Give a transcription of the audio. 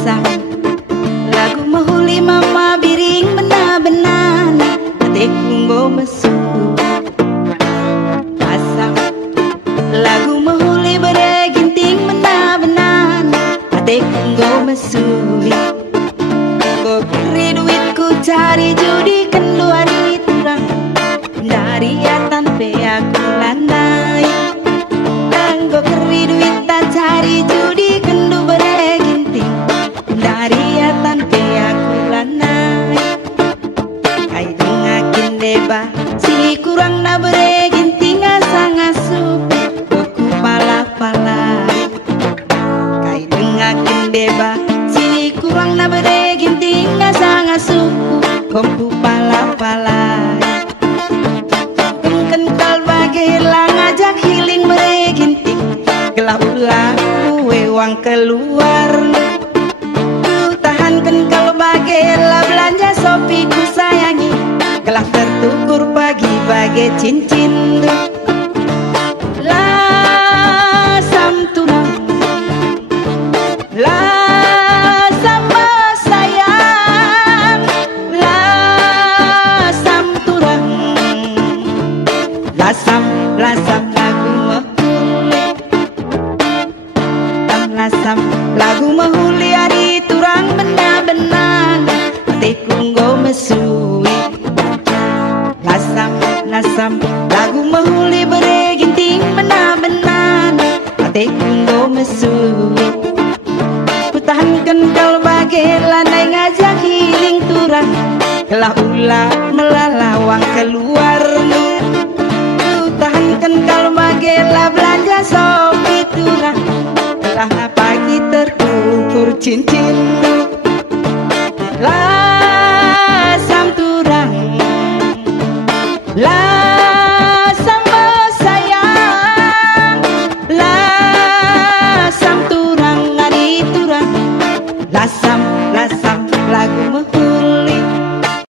Lasam lagu mahuli mama biring benar-benar atik kunggo mesu. Lasam lagu mahuli bereginting benar-benar atik kunggo mesu. Kok kiri duitku cari judi kenduari turang dari atan pe aku landai. Anggo keri duit tak cari judi kendu bereginting dari atan pe aku landai. Kai dengakin deba si kurang na bereginting asang asup beku pala-pala. Kai dengakin deba si kurang na bereginting asang asup beku pala-pala. Kental bagi lang ajak healing bereginting gelah ulah wewang keluar. Ku tahan kalau bagi lah belanja sopi ku sayangi gelah tertukur pagi bagai cincin. Lasam tunang lasam sayang lasam turang lasam lagu mahuli. Lasam lagu mahuli ari turang benar-benar atik kunggo mesui. Lasam lagu mahuli bereginting benar-benar atik kunggo mesui. Kutahankan kalau bagai lanai ngajak healing turang gelah ulah melalawang keluar. Kutahankan kalau bagai lah belanja sopi turang gelah pagi terkukur cincin.